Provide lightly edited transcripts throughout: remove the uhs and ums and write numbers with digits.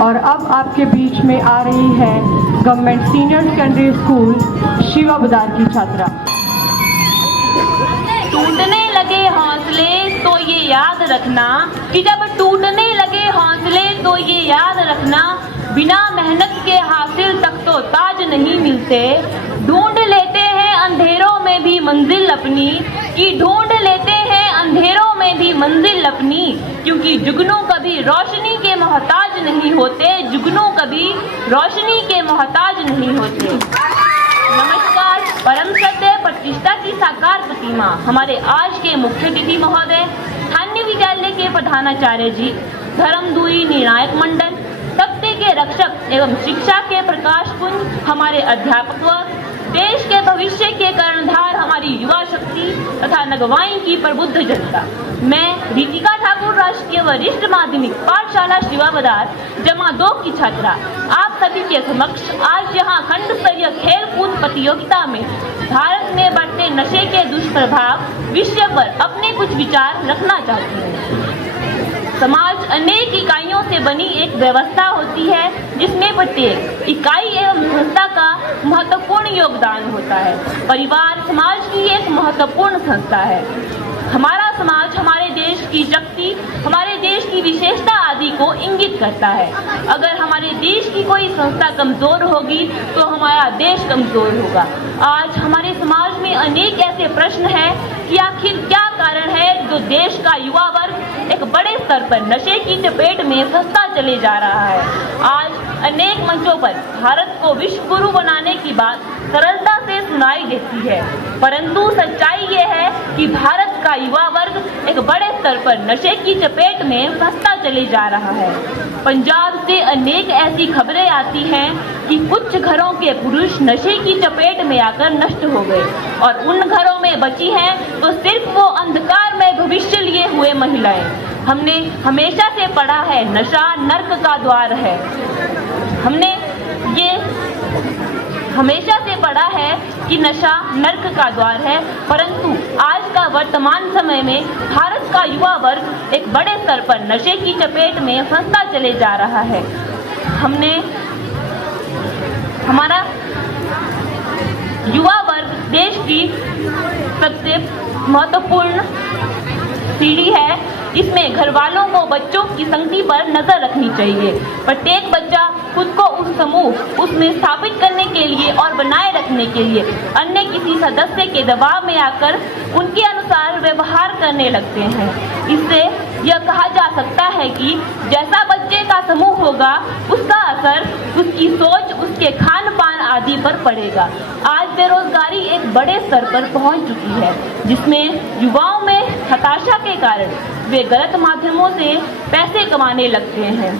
और अब आपके बीच में आ रही है government senior secondary school Shiva Badar की छात्रा। टूटने लगे हौसले तो ये याद रखना कि जब टूटने लगे हौसले तो ये याद रखना, बिना मेहनत के हासिल तक तो ताज नहीं मिलते। ढूंढ लेते हैं अंधेरों में भी मंजिल अपनी, कि ढूंढ लेते हैं अंधेरों में भी मंजिल अपनी, क्योंकि जुगनू कभी रोशनी के मोहताज नहीं होते, जुगनू कभी रोशनी के मोहताज नहीं होते। नमस्कार। परम सत्य प्रतिष्ठा की साकार प्रतिमा हमारे आज के मुख्य अतिथि महोदय, स्थानीय विद्यालय के प्रधानाचार्य जी, धर्मदूरी निर्णायक मंडल, सत्य के रक्षक एवं शिक्षा के प्रकाश पुंज हमारे अध्यापक व देश के भविष्य के कर्णधार हमारी युवा शक्ति तथा नगवाई की प्रबुद्ध जनता। मैं रितिका ठाकुर राजकीय वरिष्ठ माध्यमिक पाठशाला शिवा बदार जमा 2 की छात्रा आप सभी के समक्ष आज यहाँ खंड स्तरीय खेल कूद प्रतियोगिता में भारत में बढ़ते नशे के दुष्प्रभाव विषय पर अपने कुछ विचार रखना चाहती हूँ। समाज अनेक इकाइयों से बनी एक व्यवस्था होती है जिसमें प्रत्येक इकाई एवं संस्था का महत्वपूर्ण योगदान होता है। परिवार समाज की एक महत्वपूर्ण संस्था है। हमारा समाज हमारे देश की शक्ति, हमारे देश की विशेषता आदि को इंगित करता है। अगर हमारे देश की कोई संस्था कमजोर होगी तो हमारा देश कमजोर होगा। आज हमारे समाज में अनेक ऐसे प्रश्न हैं कि आखिर क्या कारण है जो देश का युवा वर्ग एक बड़े स्तर पर नशे की चपेट में फंसता चले जा रहा है। आज अनेक मंचों पर भारत को विश्व गुरु बनाने की बात सरलता से सुनाई देती है, परंतु सच्चाई ये है कि भारत का युवा वर्ग एक बड़े स्तर पर नशे की चपेट में फंसता चले जा रहा है। पंजाब से अनेक ऐसी खबरें आती हैं कि कुछ घरों के पुरुष नशे की चपेट में आकर नष्ट हो गए और उन घरों में बची हैं तो सिर्फ वो अंधकार में भविष्य लिए हुए महिलाएं। हमने हमेशा से पढ़ा है नशा नर्क का द्वार है। हमने ये हमेशा से पढ़ा है कि नशा नर्क का द्वार है, परंतु आज का वर्तमान समय में भारत का युवा वर्ग एक बड़े स्तर पर नशे की चपेट में फंसता चले जा रहा है। हमारा युवा वर्ग देश की सबसे महत्वपूर्ण सीढ़ी है। इसमें घर वालों को बच्चों की संगति पर नजर रखनी चाहिए। प्रत्येक बच्चा खुद को उस समूह उसमें स्थापित करने के लिए और बनाए रखने के लिए अन्य किसी सदस्य के दबाव में आकर उनके अनुसार व्यवहार करने लगते हैं। इससे यह कहा जा सकता है कि जैसा बच्चे का समूह होगा उसका असर उसकी सोच, उसके खान पान आदि पर पड़ेगा। आज बेरोजगारी एक बड़े स्तर पर पहुंच चुकी है, जिसमें युवाओं में हताशा के कारण वे गलत माध्यमों से पैसे कमाने लगते हैं।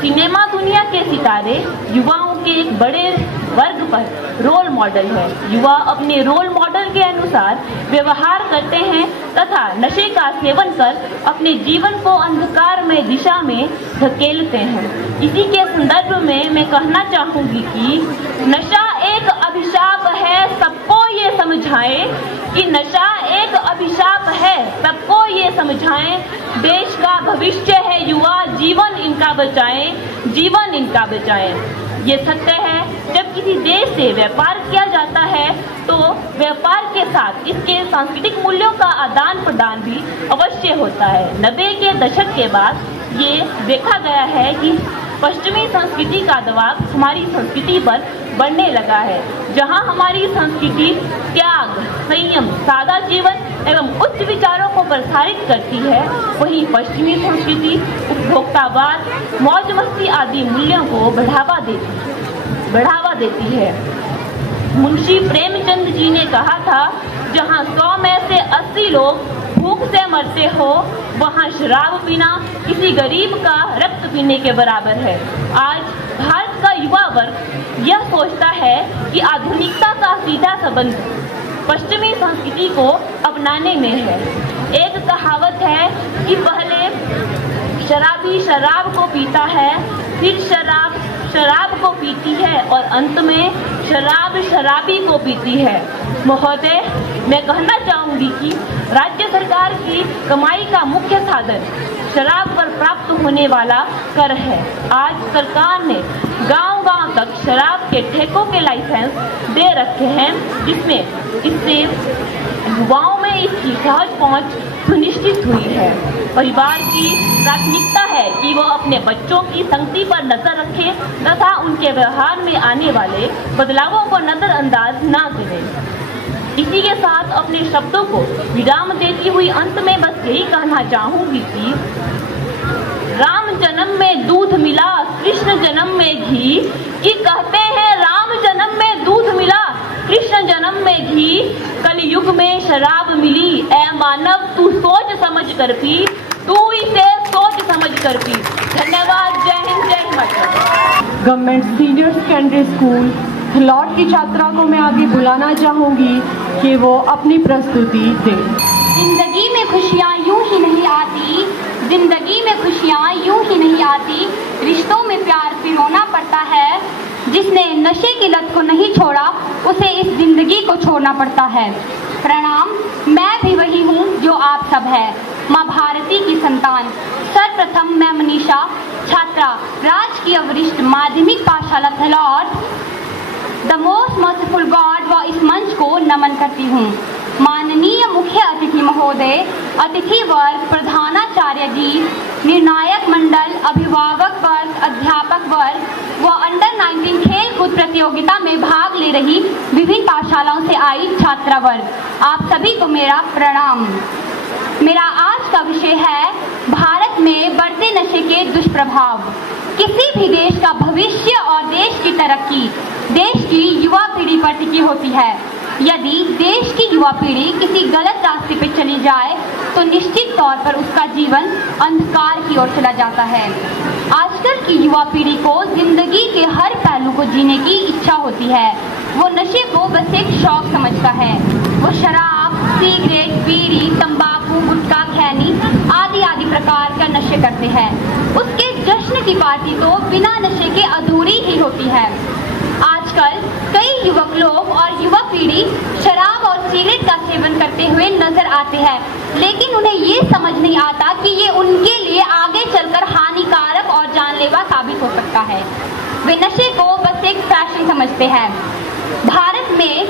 सिनेमा दुनिया के सितारे युवाओं के एक बड़े वर्ग पर रोल मॉडल है। युवा अपने रोल मॉडल के अनुसार व्यवहार करते हैं तथा नशे का सेवन कर अपने जीवन को अंधकार में दिशा में धकेलते हैं। इसी के संदर्भ में मैं कहना चाहूंगी कि नशा एक अभिशाप है, सबको ये समझाएं कि नशा एक अभिशाप है, सबको ये समझाएं। देश का भविष्य है युवा, जीवन इनका बचाएं, जीवन इनका बचाएं। ये सत्य है, जब किसी देश से व्यापार किया जाता है तो व्यापार के साथ इसके सांस्कृतिक मूल्यों का आदान प्रदान भी अवश्य होता है। 90 के दशक के बाद ये देखा गया है कि पश्चिमी संस्कृति का दबाव हमारी संस्कृति पर बढ़ने लगा है। जहां हमारी संस्कृति त्याग, संयम, सादा जीवन एवं उच्च विचारों को प्रसारित करती है, वहीं पश्चिमी संस्कृति उपभोक्तावाद, मौज मस्ती आदि मूल्यों को बढ़ावा देती है। मुंशी प्रेमचंद जी ने कहा था, जहां 100 में से 80 लोग भूख से मरते हो, वहां शराब पीना किसी गरीब का रक्त पीने के बराबर है। आज भारत का युवा वर्ग यह सोचता है कि आधुनिकता का सीधा संबंध पश्चिमी संस्कृति को अपनाने में है। एक कहावत है कि पहले शराबी शराब को पीता है, फिर शराब शराब को पीती है और अंत में शराब शराबी को पीती है। महोदय, मैं कहना चाहूँगी कि राज्य सरकार की कमाई का मुख्य साधन शराब पर प्राप्त होने वाला कर है। आज सरकार ने गांव-गांव तक शराब के ठेकों के लाइसेंस दे रखे हैं, जिसमें इससे युवाओं में इसकी सहज पहुंच सुनिश्चित हुई है। परिवार की प्राथमिकता है कि वह अपने बच्चों की संगति पर नजर रखे तथा उनके व्यवहार में आने वाले बदलावों को नजरअंदाज न करें। इसी के साथ अपने शब्दों को विराम देती हुई अंत में बस यही कहना चाहूंगी कि राम जन्म में दूध मिला, कृष्ण जन्म में घी, कि कहते हैं राम जन्म में दूध मिला, कृष्ण जन्म में घी, कलयुग में शराब मिली। ऐ मानव तू सोच समझ कर पी, तू इसे सोच समझ कर पी। धन्यवाद। जय हिंद, जय माता। Government senior secondary school Thalaut की छात्रा को मैं आगे बुलाना चाहूँगी कि वो अपनी प्रस्तुति दे। जिंदगी में खुशियाँ यूं ही नहीं आती, जिंदगी में खुशियाँ यूं ही नहीं आती, रिश्तों में प्यार पिरोना पड़ता है। जिसने नशे की लत को नहीं छोड़ा उसे इस जिंदगी को छोड़ना पड़ता है। प्रणाम, मैं भी वही हूँ जो आप सब है, माँ भारती की संतान। सर्वप्रथम मैं मनीषा, छात्रा राजकीय वरिष्ठ माध्यमिक पाठशाला Thalaut, the most merciful God व इस मंच को नमन करती हूँ। माननीय मुख्य अतिथि महोदय, अतिथि वर्ग, प्रधानाचार्य जी, निर्णायक मंडल, अभिभावक वर्ग, अध्यापक वर्ग व अंडर 19 खेल कूद प्रतियोगिता में भाग ले रही विभिन्न पाठशालाओं से आई छात्रा वर्ग, आप सभी को मेरा प्रणाम। मेरा आज का विषय है भारत में बढ़ते नशे के दुष्प्रभाव। किसी भी देश का भविष्य और देश की तरक्की देश की युवा पीढ़ी पर टिकी होती है। यदि देश की युवा पीढ़ी किसी गलत रास्ते पर चली जाए तो निश्चित तौर पर उसका जीवन अंधकार की ओर चला जाता है। आजकल की युवा पीढ़ी को जिंदगी के हर पहलू को जीने की इच्छा होती है। वो नशे को बस एक शौक समझता है। वो शराब, सिगरेट, बीड़ी, तंबाकू, गुटखा, खैनी आदि आदि प्रकार का नशे करते हैं। उसके जश्न की पार्टी तो बिना नशे के अधूरी ही होती है। आजकल कई युवक लोग और युवा पीढ़ी शराब और सिगरेट का सेवन करते हुए नजर आते हैं, लेकिन उन्हें ये समझ नहीं आता कि ये उनके लिए आगे चलकर हानिकारक और जानलेवा साबित हो सकता है। वे नशे को बस एक फैशन समझते हैं। भारत में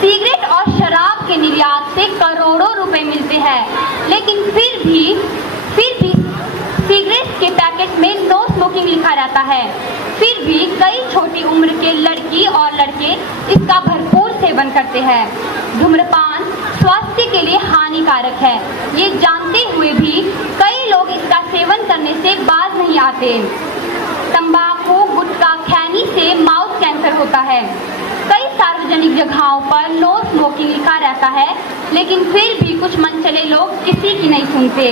सिगरेट और शराब के निर्यात से करोड़ों रुपए मिलते हैं, लेकिन फिर भी सिगरेट के पैकेट में नो स्मोकिंग लिखा रहता है। फिर भी कई छोटी उम्र के लड़की और लड़के इसका भरपूर सेवन करते हैं। धूम्रपान स्वास्थ्य के लिए हानिकारक है, ये जानते हुए भी कई लोग इसका सेवन करने से बाज नहीं आते। तंबाकू, गुटखा, खैनी से माउथ कैंसर होता है। कई सार्वजनिक जगहों पर नो स्मोकिंग लिखा रहता है, लेकिन फिर भी कुछ मनचले लोग किसी की नहीं सुनते।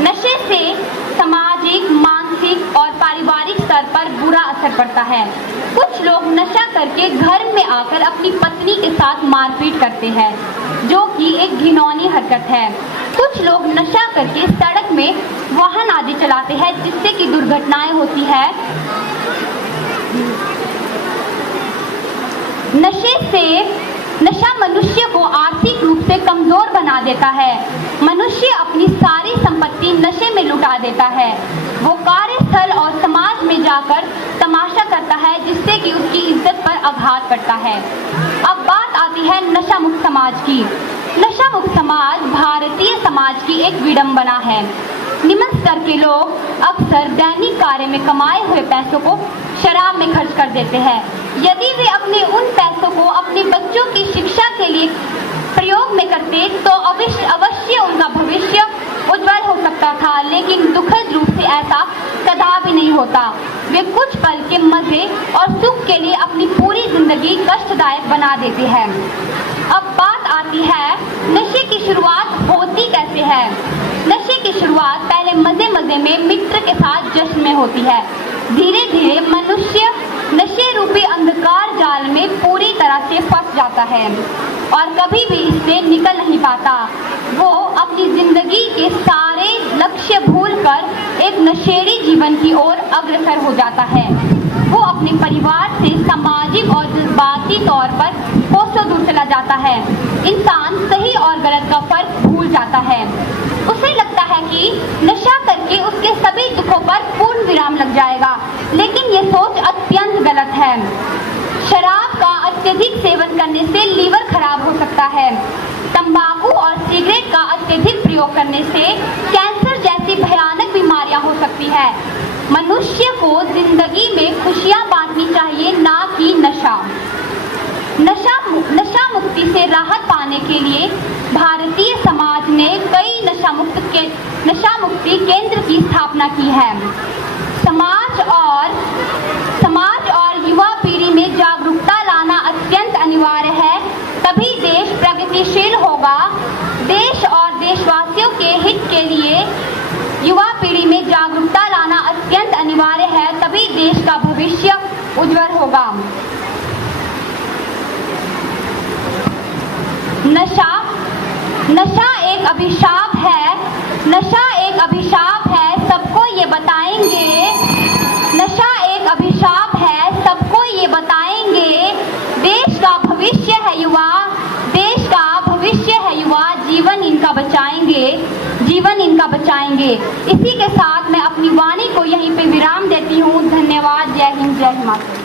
नशे से सामाजिक, मानसिक और पारिवारिक स्तर पर बुरा असर पड़ता है। कुछ लोग नशा करके घर में आकर अपनी पत्नी के साथ मारपीट करते हैं, जो कि एक घिनौनी हरकत है। कुछ लोग नशा करके सड़क में वाहन आदि चलाते हैं, जिससे कि दुर्घटनाएं होती है। नशा मनुष्य को आर्थिक रूप से कमजोर बना देता है। मनुष्य अपनी सारी संपत्ति नशे में लुटा देता है। वो कार्यस्थल और समाज में जाकर तमाशा करता है, जिससे कि उसकी इज्जत पर आघात पड़ता है। अब बात आती है नशा मुक्त समाज की। नशा मुक्त समाज भारतीय समाज की एक विडंबना है। निम्न स्तर के लोग अक्सर दैनिक कार्य में कमाए हुए पैसों को शराब में खर्च कर देते हैं। यदि वे अपने उन पैसों को अपने बच्चों की शिक्षा के लिए प्रयोग में करते तो अवश्य उनका भविष्य उज्जवल हो सकता था, लेकिन दुखद रूप से ऐसा कदापि नहीं होता। वे कुछ पल के मजे और सुख के लिए अपनी पूरी जिंदगी कष्टदायक बना देते हैं। अब बात आती है नशे की शुरुआत होती कैसे है। नशे की शुरुआत पहले मजे मजे में मित्र के साथ जश्न में होती है। धीरे धीरे मनुष्य नशे रूपी अंधकार जाल में पूरी तरह से फंस जाता है और कभी भी इससे निकल नहीं पाता। वो अपनी जिंदगी के सारे लक्ष्य भूलकर एक नशेड़ी जीवन की ओर अग्रसर हो जाता है। वो अपने परिवार से सामाजिक और जज्बाती तौर पर कोसों दूर चला जाता है। इंसान सही और गलत का फर्क भूल जाता है। उसे लगता है कि नशा करके उसके सभी दुखों पर पूर्ण विराम लग जाएगा, लेकिन ये सोच अत्यंत गलत है। शराब का अत्यधिक सेवन करने से लीवर खराब हो सकता है। तंबाकू और सिगरेट का अत्यधिक प्रयोग करने से कैंसर जैसी भयानक बीमारियां हो सकती है। मनुष्य को जिंदगी में खुशियां बांटनी चाहिए, ना कि नशा। नशा मुक्ति से राहत पाने के लिए भारतीय समाज ने कई नशा मुक्ति केंद्र की स्थापना की है। समाज और युवा पीढ़ी में जागरूकता लाना अत्यंत अनिवार्य है, तभी देश प्रगतिशील होगा। देश और देशवासियों के हित के लिए युवा पीढ़ी में जागरूकता लाना अत्यंत अनिवार्य है, तभी देश का भविष्य उज्जवल होगा। नशा एक अभिशाप है। नशा एक अभिशाप है, सबको ये बताएंगे। नशा एक अभिशाप है, सबको ये बताएंगे। देश का भविष्य है युवा, देश का भविष्य है युवा, जीवन इनका बचाएंगे, जीवन इनका बचाएंगे। इसी के साथ मैं अपनी वाणी को यहीं पे विराम देती हूँ। धन्यवाद। जय हिंद, जय हिमाचल।